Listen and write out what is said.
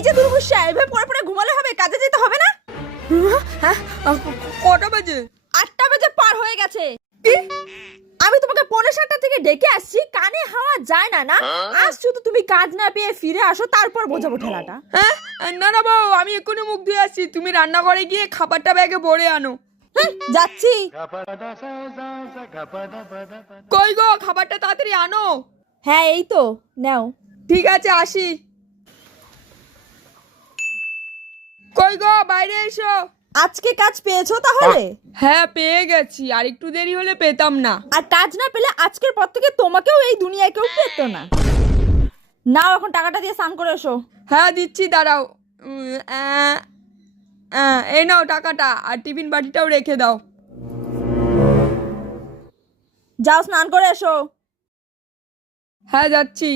এই যে দুর্গুষ্যা, এভাবে পড়ে পড়ে ঘুমালে হবে? কাজে যেতে হবে না? হ্যাঁ, কটা বাজে? 8টা বেজে পার হয়ে গেছে। আমি তোমাকে 7:45 থেকে ডেকে আসছি, কানে হাওয়া যায় না? না আজ শুধু তুমি কাজ না পেয়ে ফিরে আসো, তারপর বোঝাবো ঠেলাটা। হ্যাঁ, না না বউ, আমি এক্ষুনি মুখ ধুয়ে আসছি, তুমি রান্নাঘরে গিয়ে খাবারটা ব্যাগে ভরে আনো। যাচ্ছি। কই গো, খাবারটা তাড়াতাড়ি আনো। হ্যাঁ এই তো নাও। ঠিক আছে, আসি। কই গো, বাইরে এসো। আজকে কাজ পেয়েছো তাহলে? হ্যাঁ, পেয়ে গেছি, আর একটু দেরি হলে পেতাম না। আর কাজ না পেলে আজকের পর থেকে তোমাকেও এই দুনিয়ায় কেউ পেত না। নাও এখন টাকাটা দিয়ে স্নান করে এসো। হ্যাঁ দিচ্ছি, দাঁড়াও। এই নাও টাকাটা, আর টিফিন বাটিটাও রেখে দাও। যাও স্নান করে এসো। হ্যাঁ যাচ্ছি।